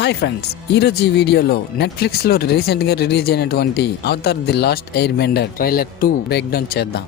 Hi friends, ఈరోజు ఈ వీడియోలో నెట్ఫ్లిక్స్ లో రీసెంట్ గా రిలీజ్ అయినటువంటి Avatar the last air Bender trailer 2 break down చేద్దాం.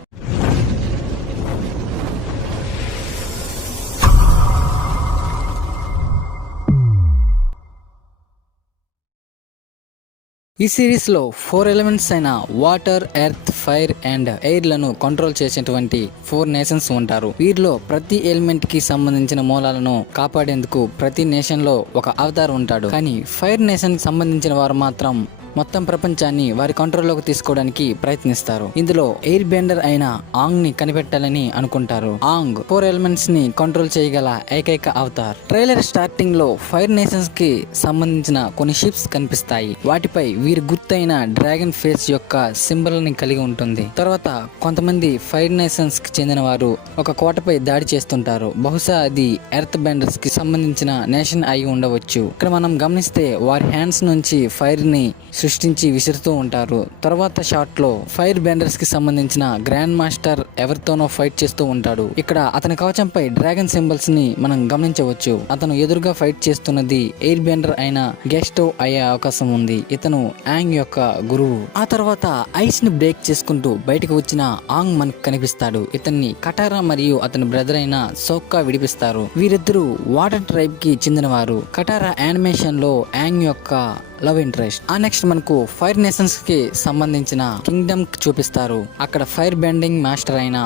ఈ సిరీస్ లో 4 ఎలిమెంట్స్ అయిన water, earth, fire and air లను కంట్రోల్ చేసేటువంటి 4 నేషన్స్ ఉంటారు. వీరిలో ప్రతి ఎలిమెంట్ కి సంబంధించిన మూలాలను కాపాడేందుకు ప్రతి నేషన్ లో ఒక అవతార్ ఉంటాడు. కానీ ఫైర్ నేషన్ కి సంబంధించిన వారు మాత్రం మొత్తం ప్రపంచాన్ని వారి కంట్రోల్లోకి తీసుకోవడానికి ప్రయత్నిస్తారు. ఇందులో ఎయిర్ బెండర్ అయిన ఆంగ్ ని కనిపెట్టాలని అనుకుంటారు. ఆంగ్ 4 ఎలిమెంట్స్ ని కంట్రోల్ చేయగల ఏకైక అవతార్. ట్రైలర్ స్టార్టింగ్ లో ఫైర్ నేషన్స్ కి సంబంధించిన కొన్ని షిప్స్ కనిపిస్తాయి. వాటిపై వీరి గుర్తైన డ్రాగన్ ఫేస్ యొక్క సింబల్ ని కలిగి ఉంటుంది. తర్వాత కొంతమంది ఫైర్ నేషన్స్ కి చెందిన వారు ఒక కోటపై దాడి చేస్తుంటారు. బహుశా అది ఎర్త్ బెండర్స్ కి సంబంధించిన నేషన్ అయి ఉండవచ్చు. ఇక్కడ మనం గమనిస్తే వారి హ్యాండ్స్ నుంచి ఫైర్ ని సృష్టించి విసురుతూ ఉంటారు. తర్వాత షాట్ లో ఫైర్ బెండర్స్ కి సంబంధించిన గ్రాండ్ మాస్టర్ ఎవరితోనో ఫైట్ చేస్తూ ఉంటాడు. ఇక్కడ అతని కవచంపై డ్రాగన్ సింబల్స్ ని మనం గమనించవచ్చు. అతను ఎదురుగా ఫైట్ చేస్తున్నది ఎయిర్ బెండర్ అయిన గెస్టో అయ్యే అవకాశం ఉంది. ఇతను యాంగ్ యొక్క గురువు. ఆ తర్వాత ఐస్ ని బ్రేక్ చేసుకుంటూ బయటకు వచ్చిన ఆంగ్ మనకు కనిపిస్తాడు. ఇతన్ని కటారా మరియు అతని బ్రదర్ అయిన సోక్కా విడిపిస్తారు. వీరిద్దరూ వాటర్ ట్రైబ్ కి చెందినవారు. కటారా యానిమేషన్ లో యాంగ్ యొక్క లవ్ ఇంట్రెస్ట్. ఆ నెక్స్ట్ మనకు ఫైర్ నేషన్స్ కి సంబంధించిన కింగ్డమ్ చూపిస్తారు. అక్కడ ఫైర్ బెండింగ్ మాస్టర్ అయిన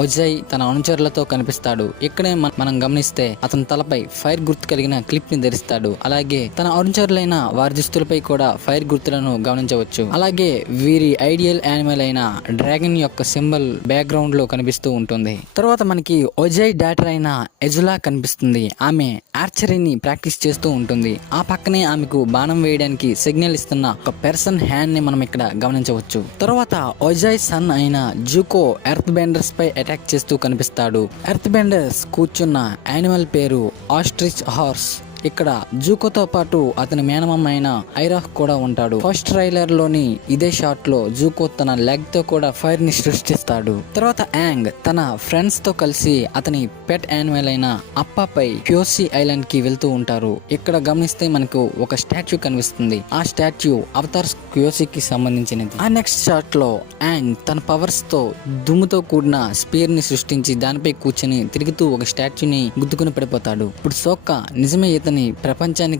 ఓజయ్ తన అనుచరులతో కనిపిస్తాడు. ఇక్కడే మనం గమనిస్తే అతని తలపై ఫైర్ గుర్తు కలిగిన క్లిప్ ని ధరిస్తాడు. అలాగే తన అనుచరులైన వారి దుస్తులపై కూడా ఫైర్ గుర్తులను గమనించవచ్చు. అలాగే వీరి ఐడియల్ యానిమల్ అయిన డ్రాగన్ యొక్క సింబల్ బ్యాక్గ్రౌండ్ లో కనిపిస్తూ ఉంటుంది. తర్వాత మనకి ఓజయ్ డాటర్ అయిన ఎజులా కనిపిస్తుంది. ఆమె ఆర్చరీని ప్రాక్టీస్ చేస్తూ ఉంటుంది. ఆ పక్కనే ఆమెకు బాణం వేయడానికి సిగ్నల్ ఇస్తున్న ఒక పర్సన్ హ్యాండ్ ని మనం ఇక్కడ గమనించవచ్చు. తర్వాత ఓజయ్ సన్ అయిన జూకో ఎర్త్ బెండర్స్ పై అటాక్ చేస్తూ కనిపిస్తాడు. ఎర్త్ బెండర్స్ కూర్చున్న యానిమల్ పేరు ఆస్ట్రిచ్ హార్స్. ఇక్కడ జూకోతో పాటు అతని మేనమామ అయిన ఐరాహ్ కూడా ఉంటాడు. ఫస్ట్ ట్రైలర్ లోని ఇదే షాట్ లో జూకో తన లెగ్ తో కూడా ఫైర్ ని సృష్టిస్తాడు. తర్వాత యాంగ్ తన ఫ్రెండ్స్ తో కలిసి అతని పెట్ యానిమల్ అయిన అప్పాపై క్యోసి ఐలాండ్ కి వెళ్తూ ఉంటారు. ఇక్కడ గమనిస్తే మనకు ఒక స్టాచ్యూ కనిపిస్తుంది. ఆ స్టాచ్యూ అవతార్ క్యోసికి సంబంధించినది. ఆ నెక్స్ట్ షాట్ లో యాంగ్ తన పవర్స్ తో దుమ్ముతో కూడిన స్పీర్ ని సృష్టించి దానిపై కూర్చుని తిరుగుతూ ఒక స్టాచ్యూని గుద్దుకుని పడిపోతాడు. ఇప్పుడు సోక్కా నిజమే ఇతని ప్రపంచాన్ని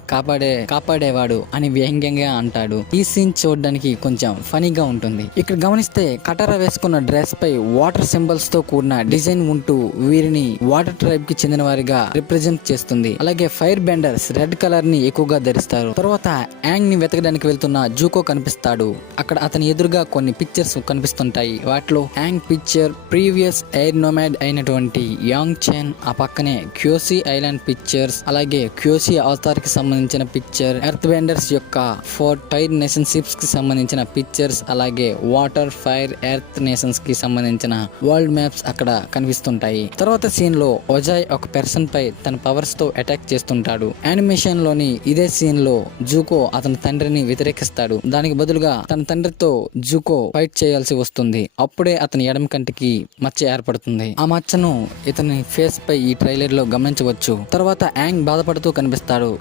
కాపాడేవాడు అని వ్యంగ్యంగా అంటాడు. ఈ సీన్ చూడడానికి కొంచెం ఫనీగా ఉంటుంది. ఇక్కడ గమనిస్తే కటారా వేసుకున్న డ్రెస్ పై వాటర్ సింబల్స్ తో కూడిన డిజైన్ ఉంటూ వీరిని వాటర్ ట్రైబ్ కి చెందిన వారిగా రిప్రజెంట్ చేస్తుంది. అలాగే ఫైర్ బెండర్స్ రెడ్ కలర్ ని ఎక్కువగా ధరిస్తారు. తర్వాత యాంగ్ ని వెతకడానికి వెళ్తున్న జూకో కనిపిస్తాడు. అక్కడ అతని ఎదురుగా కొన్ని పిక్చర్స్ కనిపిస్తుంటాయి. వాటిలో Yang picture, previous air nomad అయినటువంటి యాంగ్ చెన్, ఆ పక్కనే క్యోసి ఐలాండ్ పిక్చర్స్, అలాగే క్యోసి అవతార్ కి సంబంధించిన పిక్చర్, ఎర్త్ బెండర్స్ యొక్క 4 టైర్ నేషన్ షిప్స్ కి సంబంధించిన పిక్చర్స్, అలాగే వాటర్, ఫైర్, ఎర్త్ నేషన్స్ కి సంబంధించిన వరల్డ్ మ్యాప్స్ అక్కడ కనిపిస్తుంటాయి. తర్వాత సీన్ లో ఓజయ్ ఒక పర్సన్ పై తన పవర్స్ తో అటాక్ చేస్తుంటాడు. యానిమేషన్ లోని ఇదే సీన్ లో జూకో అతని తండ్రిని వ్యతిరేకిస్తాడు. దానికి బదులుగా తన తండ్రితో జూకో ఫైట్ చేయాల్సి వస్తుంది. అప్పుడే అతని ఎడమ కంటికి మచ్చ ఏర్పడుతుంది. ఆ మచ్చను ఇతని ఫేస్ పై ఈ ట్రైలర్ లో గమనించవచ్చు. తర్వాత యాంగ్ బాధపడుతూ కనిపిస్తాడు.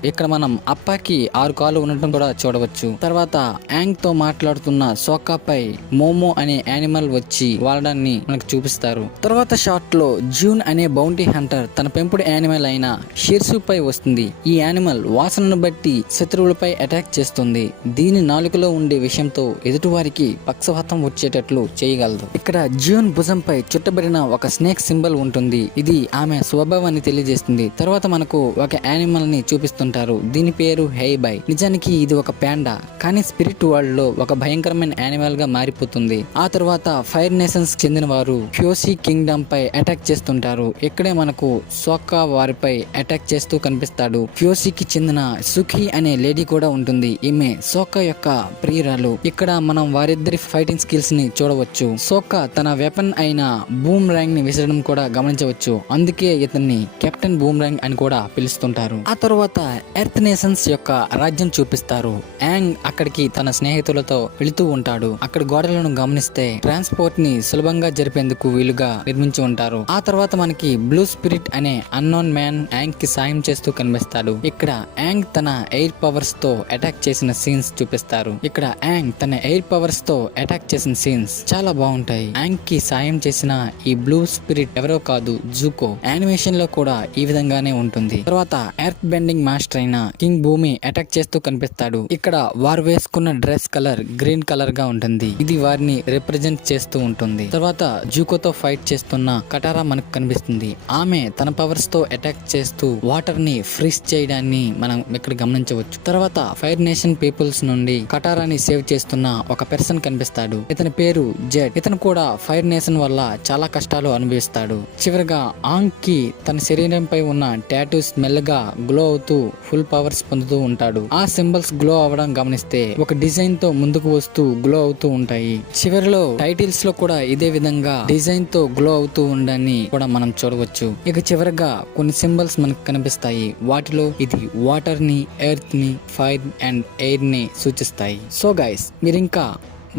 ఇక్కడ మనం అప్పాకి 6 కాళ్ళు ఉండటం కూడా చూడవచ్చు. తర్వాత యాంగ్ తో మాట్లాడుతున్న సోకాపై మోమో అనే యానిమల్ వచ్చి వాడడాన్ని మనకు చూపిస్తారు. తర్వాత షాట్ లో జూన్ అనే బౌంటీ హంటర్ తన పెంపుడు యానిమల్ అయిన షిర్సు పై వస్తుంది. ఈ యానిమల్ వాసనను బట్టి శత్రువులపై అటాక్ చేస్తుంది. దీని నాలుకలో ఉండే విషయంతో ఎదుటివారికి పక్షవాతం వచ్చేటట్లు చేయగలదు. ఇక్కడ జూన్ భుజంపై చుట్టబడిన ఒక స్నేక్ సింబల్ ఉంటుంది. ఇది ఆమె స్వభావాన్ని తెలియజేస్తుంది. తర్వాత మనకు ఒక యానిమల్ ని చూపిస్తుంటారు. దీని పేరు హెయిబై. నిజానికి ఇది ఒక ప్యాండా, కానీ స్పిరిట్ వరల్డ్ లో ఒక భయంకరమైన యానిమల్ గా మారిపోతుంది. ఆ తర్వాత ఫైర్ నేషన్స్ చెందిన వారు క్యోసి కింగ్డమ్ పై అటాక్ చేస్తుంటారు. ఇక్కడే మనకు సోక్కా వారిపై అటాక్ చేస్తూ కనిపిస్తాడు. క్యోసికి చెందిన సుఖి అనే లేడీ కూడా ఉంటుంది. ఈమె సోక్కా యొక్క ప్రియురాలు. ఇక్కడ మనం వారిద్దరి ఫైటింగ్ స్కిల్స్ ని చూడవచ్చు. సోక్కా తన వెపన్ అయిన బూమ్ ర్యాంగ్ ని విసరడం కూడా గమనించవచ్చు. అందుకే ఇతన్ని కెప్టెన్ బూమ్ ర్యాంగ్ అని కూడా పిలుస్తుంటారు. ఆ తర్వాత ఎర్త్ నేషన్స్ యొక్క రాజ్యం చూపిస్తారు. యాంగ్ అక్కడికి తన స్నేహితులతో వెళుతూ ఉంటాడు. అక్కడ గోడలను గమనిస్తే ట్రాన్స్పోర్ట్ ని సులభంగా జరిపేందుకు వీలుగా నిర్మించి ఉంటారు. ఆ తర్వాత మనకి బ్లూ స్పిరిట్ అనే అన్నోన్ మ్యాన్ యాంగ్ కి సాయం చేస్తూ కనిపిస్తాడు. ఇక్కడ యాంగ్ తన ఎయిర్ పవర్స్ తో అటాక్ చేసిన సీన్స్ చూపిస్తారు. ఇక్కడ యాంగ్ తన ఎయిర్ పవర్స్ తో అటాక్ చేసిన సీన్స్ చాలా బాగుంటాయి. యాంగ్ కి సాయం చేసిన ఈ బ్లూ స్పిరిట్ ఎవరో కాదు, జూకో. యానిమేషన్ లో కూడా ఈ విధంగానే ఉంటుంది. తర్వాత ఎర్త్ బెండింగ్ మాస్టర్ అయిన కింగ్ భూమి అటాక్ చేస్తూ కనిపిస్తాడు. ఇక్కడ వారు వేసుకున్న డ్రెస్ కలర్ గ్రీన్ కలర్ గా ఉంటుంది. ఇది వారిని రిప్రజెంట్ చేస్తూ ఉంటుంది. తర్వాత జూకోతో ఫైట్ చేస్తున్న కటారా మనకు కనిపిస్తుంది. ఆమె తన పవర్స్ తో అటాక్ చేస్తూ వాటర్ ని ఫ్రీజ్ చేయడాన్ని మనం ఇక్కడ గమనించవచ్చు. తర్వాత ఫైర్ నేషన్ పీపుల్స్ నుండి కటారాని సేవ్ చేస్తున్న ఒక పర్సన్ కనిపిస్తాడు. ఇతని పేరు జెడ్. ఇతను కూడా ఫైర్ నేషన్ వల్ల చాలా కష్టాలు అనుభవిస్తాడు. చివరిగా ఆంగ్ కి తన శరీరంపై ఉన్న టాటూస్ మెల్లగా గ్లో అవుతూ ఫుల్ పవర్స్ పొందుతూ ఉంటాడు. ఆ సింబల్స్ గ్లో అవ్వడం గమనిస్తే ఒక డిజైన్ తో ముందుకు వస్తూ గ్లో అవుతూ ఉంటాయి. చివరిలో టైటిల్స్ లో కూడా ఇదే విధంగా డిజైన్ తో గ్లో అవుతూ ఉండడాన్ని కూడా మనం చూడవచ్చు. ఇక చివరిగా కొన్ని సింబల్స్ మనకు కనిపిస్తాయి. వాటిలో ఇది వాటర్ ని, ఎర్త్ ని, ఫైర్ అండ్ ఎయిర్ ని సూచిస్తాయి. సో గైస్, మీరు ఇంకా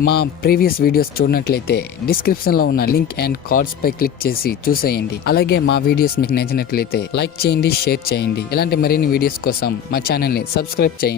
మా ప్రీవియస్ వీడియోస్ చూడనట్లయితే డిస్క్రిప్షన్ లో ఉన్న లింక్ అండ్ కార్డ్స్ పై క్లిక్ చేసి చూసేయండి. అలాగే మా వీడియోస్ మీకు నచ్చినట్లయితే లైక్ చేయండి, షేర్ చేయండి. ఇలాంటి మరిన్ని వీడియోస్ కోసం మా ఛానల్ ని సబ్స్క్రైబ్ చేయండి.